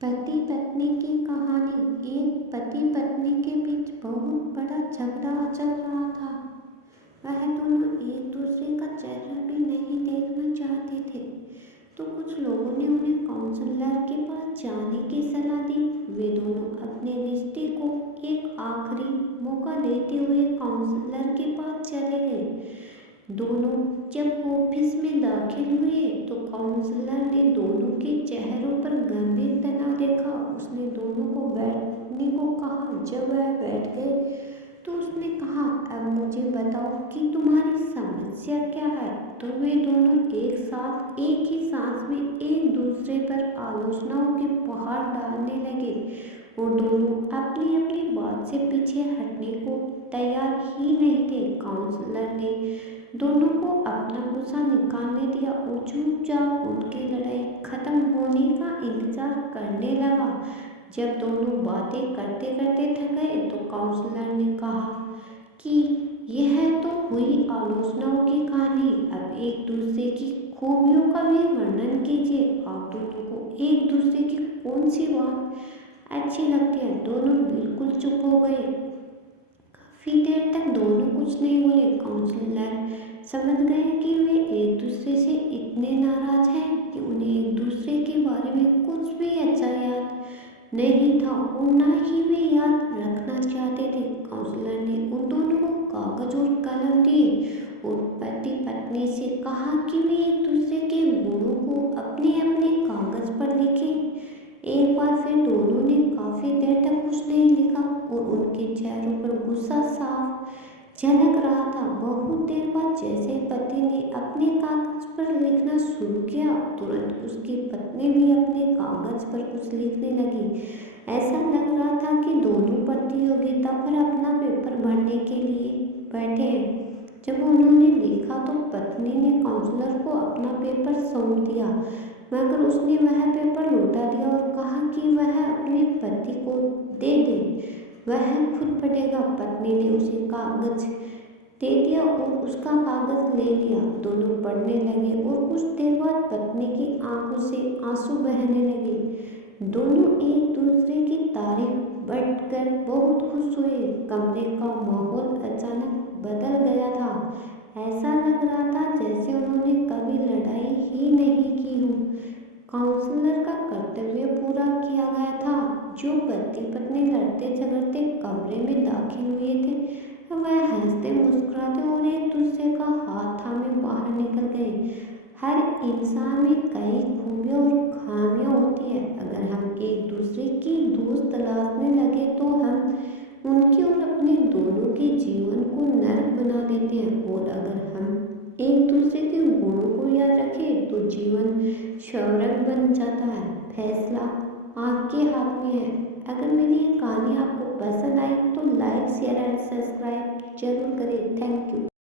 पति पत्नी की कहानी। एक पति पत्नी के बीच बहुत बड़ा झगड़ा चल रहा था। वह दोनों एक दूसरे का चेहरा भी नहीं देखना चाहते थे। तो कुछ लोगों ने उन्हें काउंसलर के पास जाने की सलाह दी। वे दोनों अपने रिश्ते को एक आखिरी मौका देते हुए काउंसलर के पास चले गए। दोनों जब ऑफिस में दाखिल हुए तो काउंसलर ने दोनों के चेहरों पर गंभीर तनाव देखा। उसने दोनों को बैठने को कहा। जब वह बैठ गए तो उसने कहा, अब मुझे बताओ कि तुम्हारी समस्या क्या है। तो वे दोनों एक साथ एक ही सांस में एक दूसरे पर आलोचनाओं के पहाड़ डालने लगे। वो दोनों अपनी अपनी बात से पीछे हटने को तैयार ही नहीं थे। काउंसलर ने दोनों को अपना गुस्सा निकालने दिया और चुपचाप उनकी लड़ाई खत्म होने का इंतजार करने लगा। जब दोनों बातें करते करते थक गए तो काउंसलर ने कहा कि यह तो हुई आलोचनाओं की कहानी। अब एक दूसरे की खूबियों का भी वर्णन कीजिए। आप दोनों को एक दूसरे की कौन सी बात अच्छी लगती है। दोनों बिल्कुल चुप हो गए। काफी देर तक दोनों कुछ नहीं बोले। काउंसलर समझ गए कि वे एक दूसरे से इतने नाराज हैं कि उन्हें एक दूसरे के बारे में कुछ भी अच्छा याद नहीं था और ना ही वे याद रखना चाहते थे। काउंसलर ने उन दोनों को कागज और कलम दिए और पति पत्नी से कहा कि वे एक दूसरे के गुणों को अपने अपने कागज पर लिखें। एक बार फिर दोनों ने काफी देर तक कुछ नहीं लिखा और उनके चेहरों पर गुस्सा साफ झलक रहा था। बहुत देर बाद जैसे पति ने अपने कागज पर लिखना शुरू किया, तुरंत उसकी पत्नी भी अपने कागज पर कुछ लिखने लगी। ऐसा लग रहा था कि दोनों प्रतियोगिता पर अपना पेपर भरने के लिए बैठे हैं। जब उन्होंने देखा तो पत्नी ने काउंसलर को अपना पेपर सौंप दिया, मगर उसने वह पेपर लौटा दिया और कहा कि वह अपने पति को दे दे, वह खुद पढ़ेगा। पत्नी ने उसे कागज दे दिया और उसका कागज ले लिया। दोनों पढ़ने लगे और कुछ देर बाद पत्नी की आंखों से आंसू बहने लगे। दोनों एक दूसरे की तारीफ बढ़कर बहुत खुश हुए। कमरे का माहौल अचानक बदल गया था। ऐसा लग रहा था जैसे उन्होंने कभी लड़ाई ही नहीं की हो। काउंसलर का कर्तव्य पूरा किया गया था। जो पति पत्नी लड़ते झगड़ते कमरे में दाखिल हुए थे, वह हंसते मुस्कुराते और एक दूसरे का हाथ थामे बाहर निकल गए। हर इंसान में कई खूबियाँ और खामियाँ होती है। अगर हम एक दूसरे की दोस्त तलाशने लगे तो हम उनके और अपने दोनों के जीवन को नरक बना देते हैं। और अगर हम एक दूसरे के गुणों को याद रखें तो जीवन स्वर्ग बन जाता है। फैसला आपके हाथ में है।